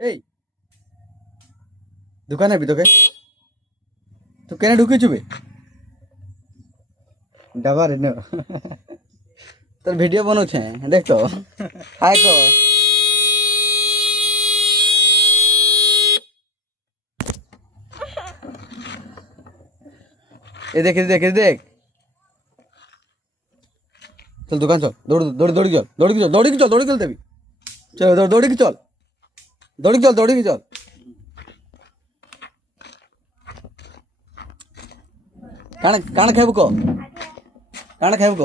এই দোকানে বি তোকে তো কেন ঢুকেছু বে ডাবার রে তোর ভিডিও বানাচ্ছে দেখ তো হাই কো এ দেখ দেখ দেখ চল দোকান চল দৌড় দৌড় দৌড়ি চল দৌড়ি চল দৌড়ি চল দৌড়ি চল দেবি চল দৌড়ি চল দৌড়ি চল দৌড়ি চল কাଣା কাଣା খাইব ক কাଣା খাইব ক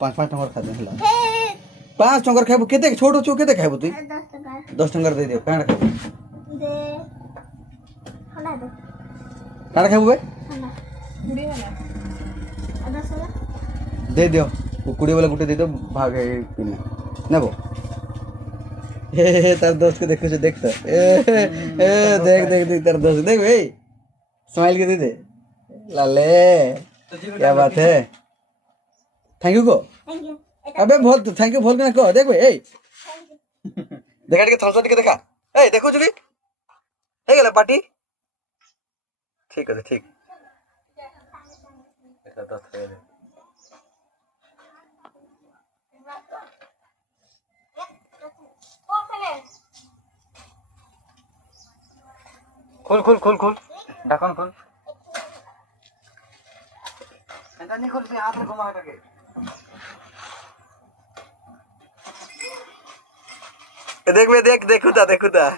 5 ଟଙ୍କାର ଖାଇବ ହେଲା 5 ଟଙ୍କାର ଖାଇବ କେତେ ଛୋଟ ଛୋ କେତେ ଖାଇବ ତୁଇ 10 ଟଙ୍କାର ଦେଇ ଦିଅ କାଣା ଖାଇବ ଦେ ହଲା ଦେ କାଣା ଖାଇବ ବେ ହଲା ଗୁଡି ହଲା ଆଦା ସଲା दे दियो कुड़ी वाला गुटे दे दो भाग पिने नेबो हे तार दोस्त को देखो देख तो ए देख देख देख तार दोस्त देख भाई स्माइल के दे लाले क्या बात है थैंक यू को अबे बोल तो थैंक यू बोल के ना को देख भाई ए देखा के थम्स के देखा ए देखो चुकी हे गेला पार्टी ठीक है ठीक देखा दोस्त है खोल खोल खोल खोल ढक्कन खोल ऐसा नहीं खोल से हाथ में घुमा के देख बे देख देखो ता